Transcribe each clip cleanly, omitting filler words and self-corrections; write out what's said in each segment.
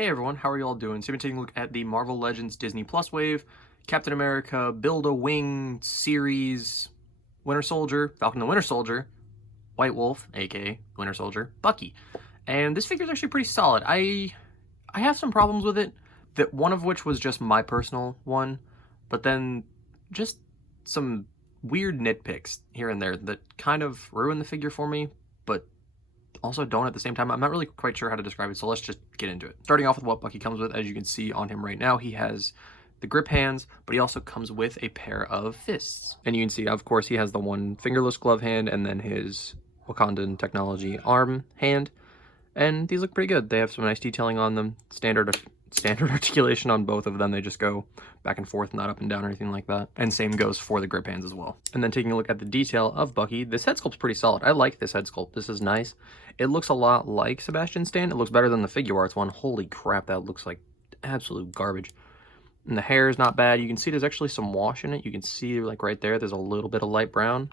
Hey everyone, how are you all doing? So we've been taking a look at the Marvel Legends Disney Plus wave, Captain America Build-A-Wing series, Winter Soldier, Falcon the Winter Soldier, White Wolf, aka Winter Soldier, Bucky. And this figure is actually pretty solid. I have some problems with it, that one of which was just my personal one, but then just some weird nitpicks here and there that kind of ruin the figure for me, but also don't at the same time. I'm not really quite sure how to describe it, so let's just get into it. Starting off with what Bucky comes with, as you can see on him right now, he has the grip hands, but he also comes with a pair of fists. And you can see, of course, he has the one fingerless glove hand and then his Wakandan technology arm hand. And these look pretty good. They have some nice detailing on them. Standard articulation on both of them. They just go back and forth, not up and down or anything like that. And same goes for the grip hands as well. And then taking a look at the detail of Bucky, this head sculpt's pretty solid. I like this head sculpt. This is nice. It looks a lot like Sebastian Stan. It looks better than the figure arts one. Holy crap, that looks like absolute garbage. And the hair is not bad. You can see there's actually some wash in it. You can see like right there, there's a little bit of light brown.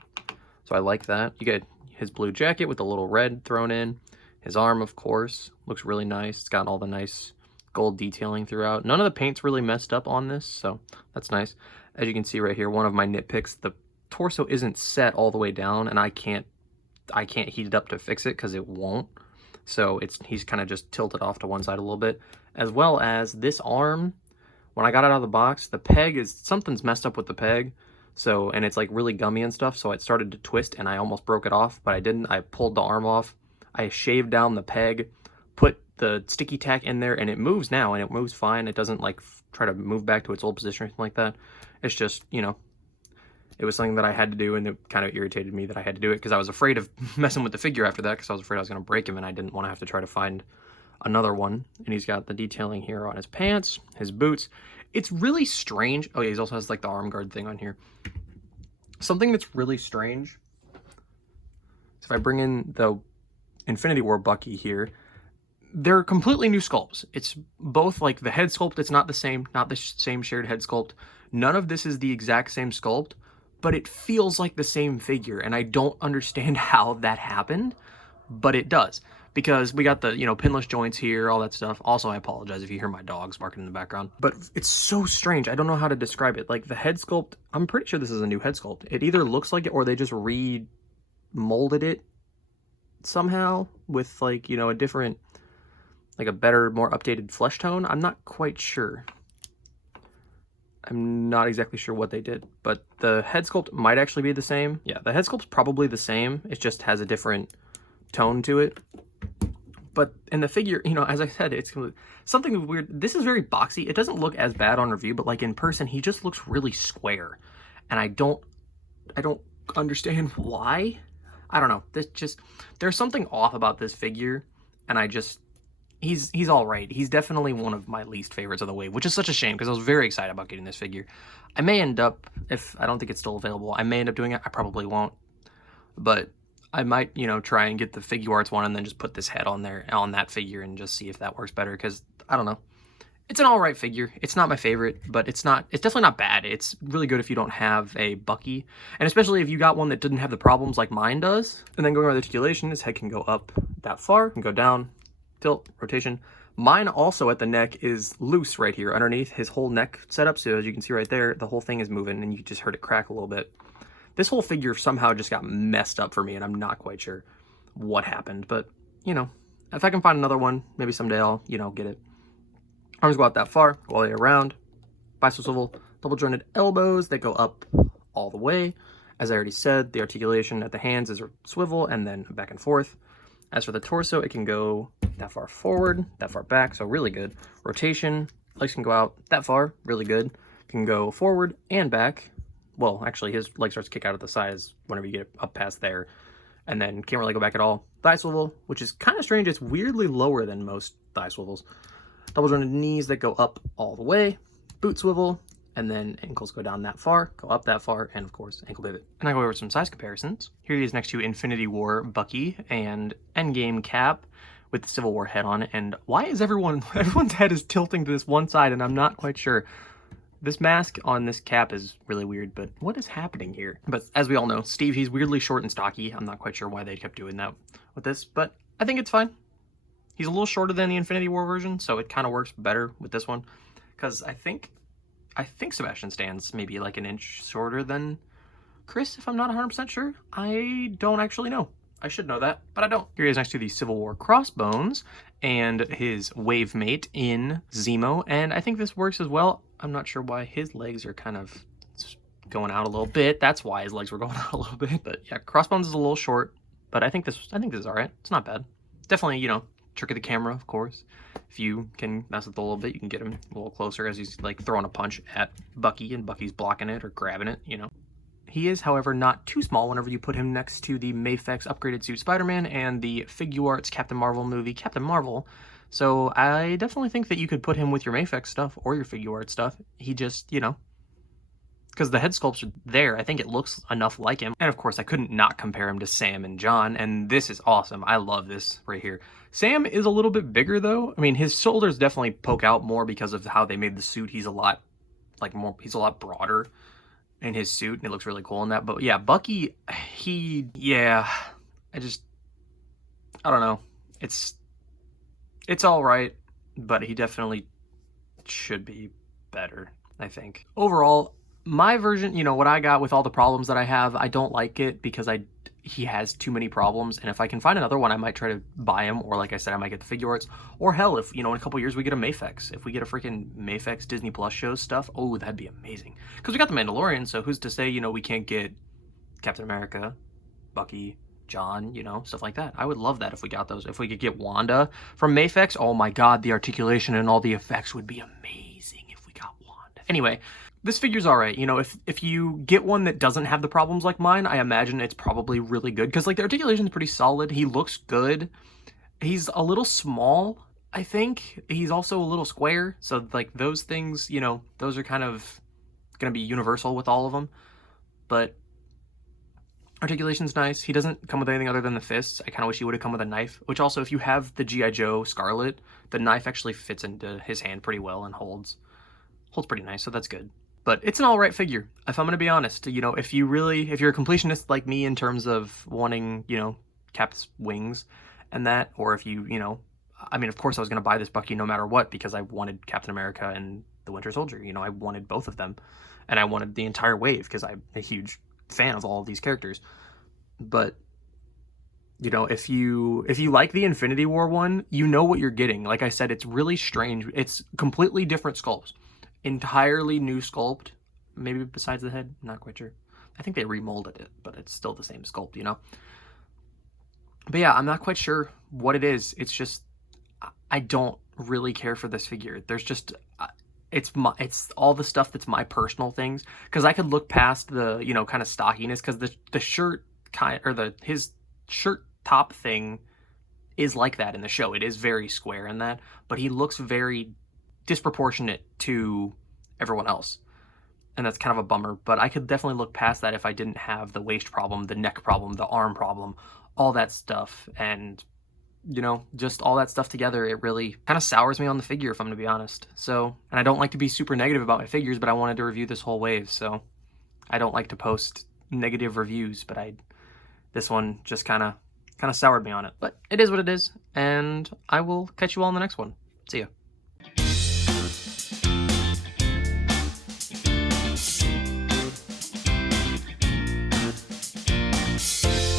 So I like that. You get his blue jacket with a little red thrown in. His arm, of course, looks really nice. It's got all the nice gold detailing throughout. None of the paint's really messed up on this, so that's nice. As you can see right here, one of my nitpicks, the torso isn't set all the way down, and I can't heat it up to fix it because it won't. So he's kind of just tilted off to one side a little bit. As well as this arm, when I got it out of the box, the peg something's messed up with the peg. So, and it's like really gummy and stuff, so it started to twist and I almost broke it off, but I didn't. I pulled the arm off. I shaved down the peg, put the sticky tack in there, and it moves now, and it moves fine. It doesn't like try to move back to its old position or anything like that. It's just, you know, it was something that I had to do, and it kind of irritated me that I had to do it because I was afraid of messing with the figure after that because I was afraid I was going to break him, and I didn't want to have to try to find another one. And he's got the detailing here on his pants, his boots. It's really strange. Oh yeah, he also has like the arm guard thing on here. Something that's really strange. If I bring in the Infinity War Bucky here, they're completely new sculpts. It's both like the head sculpt, it's not the same shared head sculpt. None of this is the exact same sculpt, but it feels like the same figure, and I don't understand how that happened, but it does. Because we got the, you know, pinless joints here, all that stuff. Also, I apologize if you hear my dogs barking in the background. But it's so strange. I don't know how to describe it. Like, the head sculpt, I'm pretty sure this is a new head sculpt. It either looks like it or they just re-molded it somehow with, like, you know, a different, like a better, more updated flesh tone. I'm not quite sure. I'm not exactly sure what they did. But the head sculpt might actually be the same. Yeah, the head sculpt's probably the same. It just has a different tone to it. But in the figure, you know, as I said, it's something weird. This is very boxy. It doesn't look as bad on review, but like in person, he just looks really square. And I don't understand why. I don't know. There's something off about this figure, and he's all right. He's definitely one of my least favorites of the wave, which is such a shame because I was very excited about getting this figure. I may end up, if I don't think it's still available, I may end up doing it. I probably won't, but I might, you know, try and get the figure arts one and then just put this head on there, on that figure, and just see if that works better, because, I don't know. It's an alright figure. It's not my favorite, but it's definitely not bad. It's really good if you don't have a Bucky, and especially if you got one that didn't have the problems like mine does. And then going over the articulation, his head can go up that far, can go down, tilt, rotation. Mine also at the neck is loose right here underneath his whole neck setup, so as you can see right there, the whole thing is moving, and you just heard it crack a little bit. This whole figure somehow just got messed up for me, and I'm not quite sure what happened. But, you know, if I can find another one, maybe someday I'll, you know, get it. Arms go out that far, go all the way around. Bicep swivel, double jointed elbows. They go up all the way. As I already said, the articulation at the hands is a swivel and then back and forth. As for the torso, it can go that far forward, that far back, so really good. Rotation, legs can go out that far, really good. Can go forward and back. Well, actually, his leg starts to kick out at the sides whenever you get up past there. And then can't really go back at all. Thigh swivel, which is kind of strange. It's weirdly lower than most thigh swivels. Double jointed knees that go up all the way. Boot swivel. And then ankles go down that far, go up that far, and of course, ankle pivot. And I go over some size comparisons. Here he is next to Infinity War Bucky and Endgame Cap with the Civil War head on it. And why is everyone's head is tilting to this one side, and I'm not quite sure. This mask on this cap is really weird, but what is happening here? But as we all know, Steve, he's weirdly short and stocky. I'm not quite sure why they kept doing that with this, but I think it's fine. He's a little shorter than the Infinity War version, so it kind of works better with this one. Because I think Sebastian Stan's maybe like an inch shorter than Chris, if I'm not 100% sure. I don't actually know. I should know that, but I don't. Here he is next to the Civil War Crossbones and his wave mate in Zemo, and I think this works as well. I'm not sure why his legs are kind of going out a little bit. That's why his legs were going out a little bit. But yeah, Crossbones is a little short, but I think this is all right. It's not bad. Definitely, you know, trick of the camera, of course. If you can mess with it a little bit, you can get him a little closer as he's like throwing a punch at Bucky and Bucky's blocking it or grabbing it, you know. He is, however, not too small whenever you put him next to the Mafex upgraded suit Spider-Man and the Figuarts Captain Marvel movie Captain Marvel. So I definitely think that you could put him with your Mafex stuff or your Figuart stuff. He just, you know, because the head sculpts are there, I think it looks enough like him. And of course, I couldn't not compare him to Sam and John, and this is awesome. I love this right here. Sam is a little bit bigger, though. I mean, his shoulders definitely poke out more because of how they made the suit. He's a lot, he's a lot broader in his suit, and it looks really cool in that. But yeah, Bucky, I don't know. It's all right, but he definitely should be better, I think. Overall, my version, you know, what I got with all the problems that I have, I don't like it because he has too many problems, and if I can find another one, I might try to buy him, or like I said, I might get the Figuarts, or hell, if, you know, in a couple years we get a Mafex. If we get a freaking Mafex Disney Plus show stuff, oh, that'd be amazing. Because we got the Mandalorian, so who's to say, you know, we can't get Captain America, Bucky, John, you know, stuff like that. I would love that if we got those. If we could get Wanda from Mafex, oh my god, the articulation and all the effects would be amazing if we got Wanda. Anyway, this figure's alright. You know, if you get one that doesn't have the problems like mine, I imagine it's probably really good. Because, like, the articulation's pretty solid. He looks good. He's a little small, I think. He's also a little square. So, like, those things, you know, those are kind of going to be universal with all of them. But articulation's nice. He doesn't come with anything other than the fists. I kind of wish he would have come with a knife. Which also, if you have the G.I. Joe Scarlet, the knife actually fits into his hand pretty well and holds pretty nice. So that's good. But it's an alright figure, if I'm going to be honest. You know, if you're a completionist like me in terms of wanting, you know, Cap's wings and that, or if you know, I mean, of course I was going to buy this Bucky no matter what because I wanted Captain America and the Winter Soldier. You know, I wanted both of them, and I wanted the entire wave because I'm a huge fan of all of these characters. But, you know, if you like the Infinity War one, you know what you're getting. Like I said, it's really strange. It's completely different sculpts. Entirely new sculpt, maybe besides the head, not quite sure. I think they remolded it, but it's still the same sculpt, you know. But yeah, I'm not quite sure what it is. It's just I don't really care for this figure. There's just it's all the stuff that's my personal things, because I could look past the, you know, kind of stockiness, because the shirt his shirt top thing is like that in the show. It is very square in that, but he looks very disproportionate to everyone else, and that's kind of a bummer. But I could definitely look past that if I didn't have the waist problem, the neck problem, the arm problem, all that stuff. And, you know, just all that stuff together, it really kind of sours me on the figure, if I'm gonna be honest. So, and I don't like to be super negative about my figures, but I wanted to review this whole wave, so I don't like to post negative reviews, but this one just kind of soured me on it. But it is what it is, and I will catch you all in the next one. See ya.